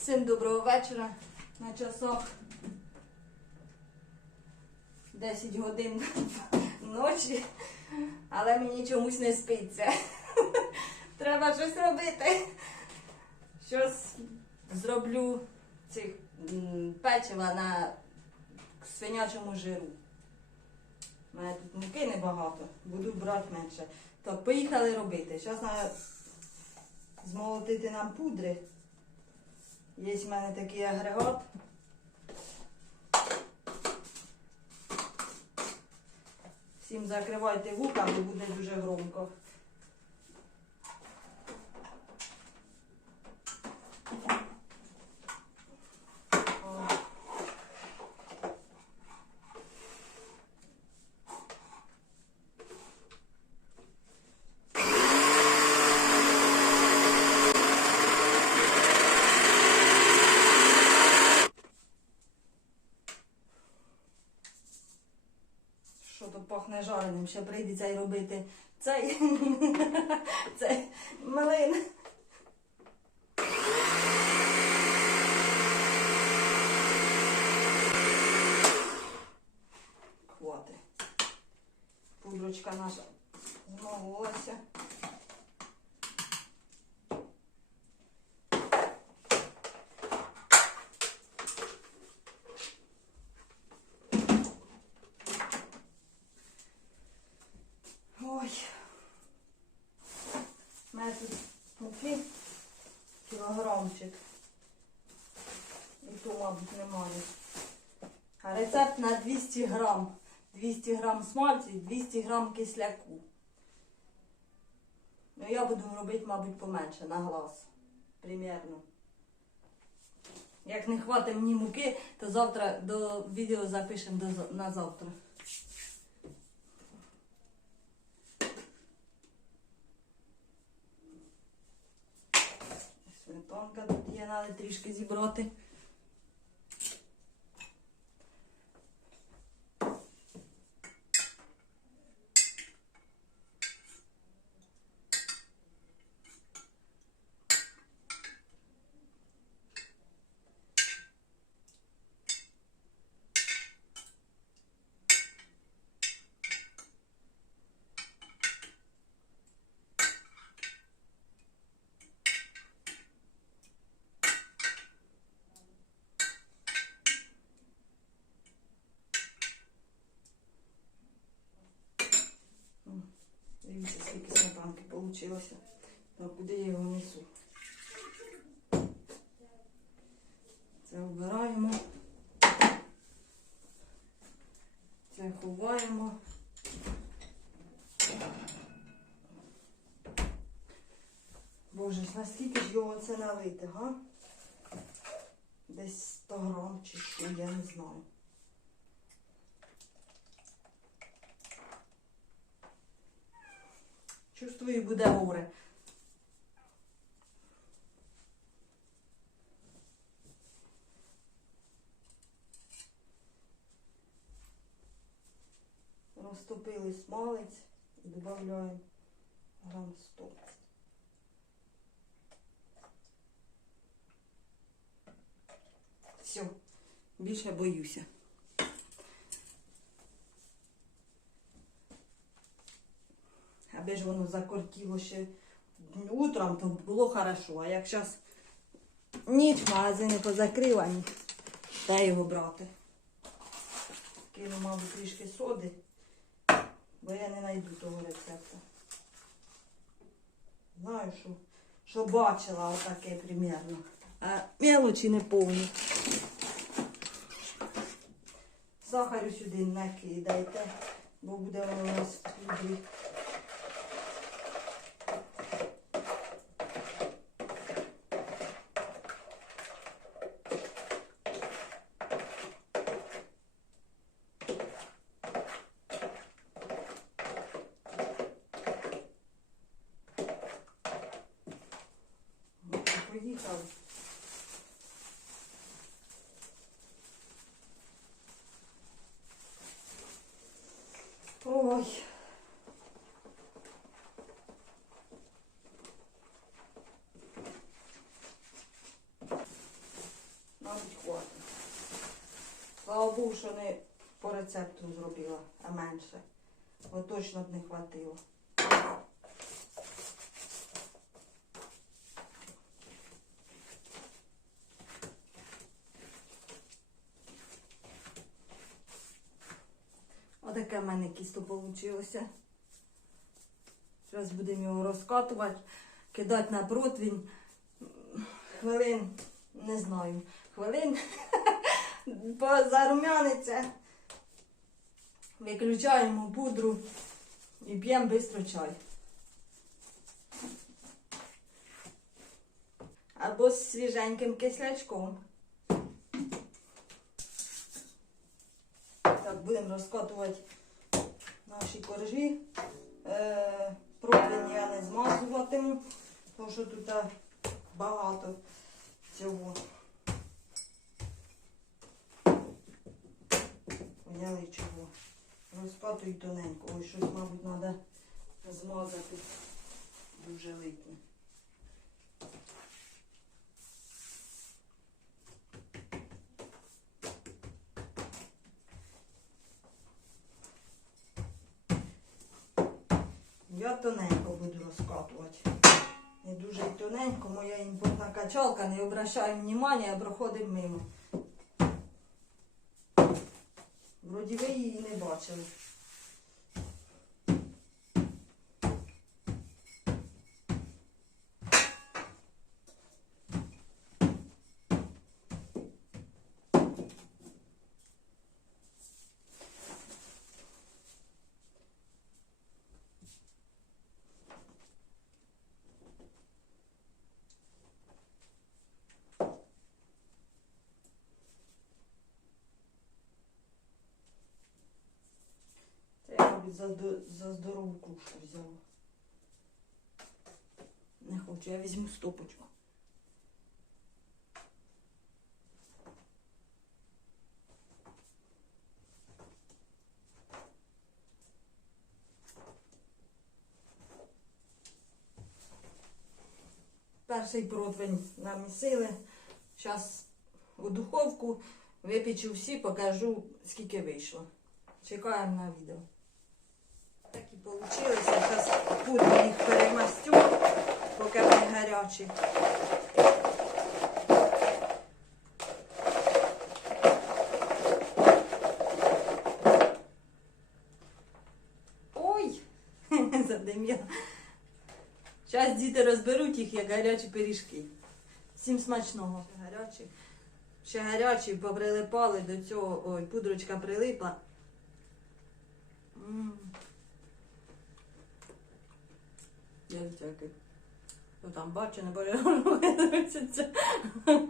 Всім доброго вечора. На часах 10 годин ночі, але мені чомусь не спиться. Треба щось робити. Щось зроблю цих печива на свинячому жиру. У мене тут муки небагато, буду брати менше. То поїхали робити. Зараз треба змолотити нам пудри. Є в мене такий агрегат. Всім закривайте вуха, бо буде дуже громко. То пахне жареним, ще прийдеться й робити цей, цей малин. Хвати. Пудрочка наша змололася. Ой. У мене тут муки кілограмчик. І то, мабуть, немає. Рецепт на 200 грам. 200 грам смальцю і 200 грам кисляку. Ну, я буду робити, мабуть, поменше на глаз. Примерно. Як не хватить мені муки, то завтра до відео запишемо на завтра. Сметанка тут є, треба трішки зібрати. Дивіться, скільки сметанки вийшло. Ну, куди я його несу? Це обираємо. Це ховаємо. Боже, наскільки ж його це налити, га? Десь 100 грам чи що, я не знаю. Чувствую, буде горе. Розтопили смалець і додаємо грам 100. Все, більше боюся. Аби ж воно закортіло ще утром, то було хорошо. А як зараз ніч магазини позакривані, де його брати? Кину, мабуть, трішки соди, бо я не знайду того рецепту. Знаю, що, що бачила отаке примерно. А мелочі не повні. Сахарю сюди не кидайте, бо буде воно у нас в пудрі. Ну, Поїхали. Ой. Богу, що не по рецепту зробила, а менше. Бо точно б не хватило. Отаке в мене кісто вийшло. Зараз будемо його розкатувати, кидати на противень. Хвилин, не знаю, хвилин зарумяниться. Виключаємо пудру і п'ємо швидко чай. Або з свіженьким кислячком. Так, будемо розкатувати наші коржі. Е, противень я не змазуватиму, тому що тут багато цього. Поняли чого? Розкатую тоненько. Ой, щось, мабуть, треба змазати дуже липне. Я тоненько буду розкатувати. Не дуже тоненько, моя імпортна качалка, не обращаю внимання, проходить мимо. Вроді ви її не бачили. Це я, мабуть, за, за здорову кружку взяла. Не хочу, я візьму стопочку. Перший противень намісили. Зараз у духовку випічу всі, покажу, скільки вийшло. Чекаємо на відео. Так і вийшло. Зараз пудру їх перемастю, поки вони гарячі. Ой! Задим'я. Зараз діти розберуть їх, як гарячі пиріжки. Всім смачного. Ще гарячі. Ще гарячі, поприлипали до цього. Ой, пудрочка прилипла. М. Я всякий. Ну там бачу, не бачу,